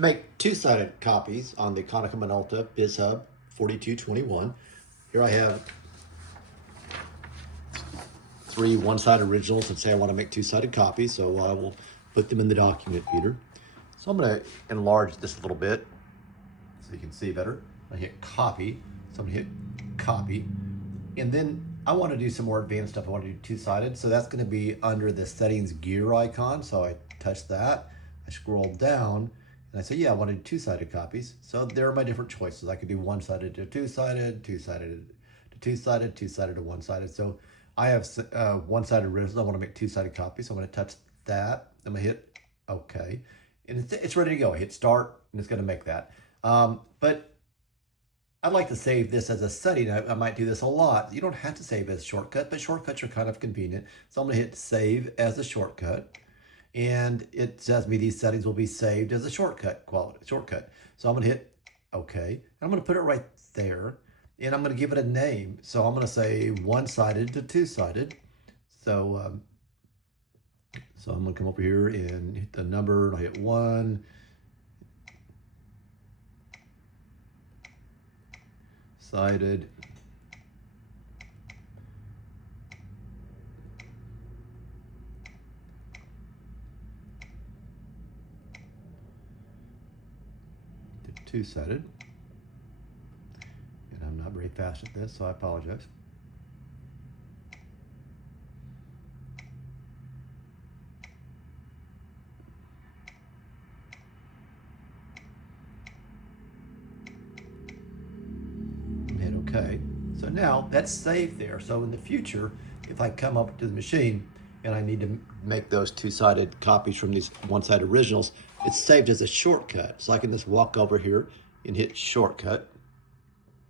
To make two-sided copies on the Konica Minolta bizhub 4221, here I have 3 one-sided originals and say I want to make two-sided copies, so I will put them in the document feeder. So I'm going to enlarge this a little bit so you can see better. I hit copy, so I'm going to hit copy, and then I want to do some more advanced stuff. I want to do two-sided, so that's going to be under the settings gear icon. So I touch that, I scroll down, and I say, yeah, I want to do two-sided copies. So there are my different choices. I could do one-sided to two-sided, two-sided to two-sided, two-sided to one-sided. So I have one-sided originals. I want to make two-sided copies. So I'm going to touch that. I'm going to hit OK. And it's ready to go. I hit start, and it's going to make that. But I'd like to save this as a setting. I might do this a lot. You don't have to save as a shortcut, but shortcuts are kind of convenient. So I'm going to hit save as a shortcut. And it says me these settings will be saved as a shortcut. So I'm going to hit OK. And I'm going to put it right there. And I'm going to give it a name. So I'm going to say one-sided to two-sided. So I'm going to come over here and hit the number. And I hit 1. Sided. Two-sided. And I'm not very fast at this, so I apologize. Hit OK. So now that's saved there. So in the future, if I come up to the machine and I need to make those two-sided copies from these one-sided originals, it's saved as a shortcut. So I can just walk over here and hit shortcut.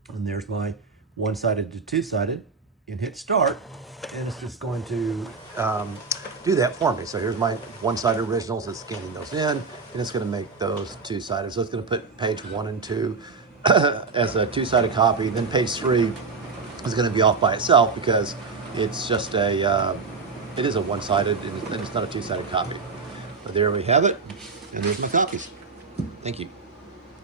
And there's my one-sided to two-sided, and hit start. And it's just going to do that for me. So here's my one-sided originals. It's scanning those in, and it's going to make those two-sided. So it's going to put page 1 and 2 as a two-sided copy. Then page 3 is going to be off by itself because it's just it is a one-sided and it's not a two-sided copy. But there we have it, and there's my copies. Thank you.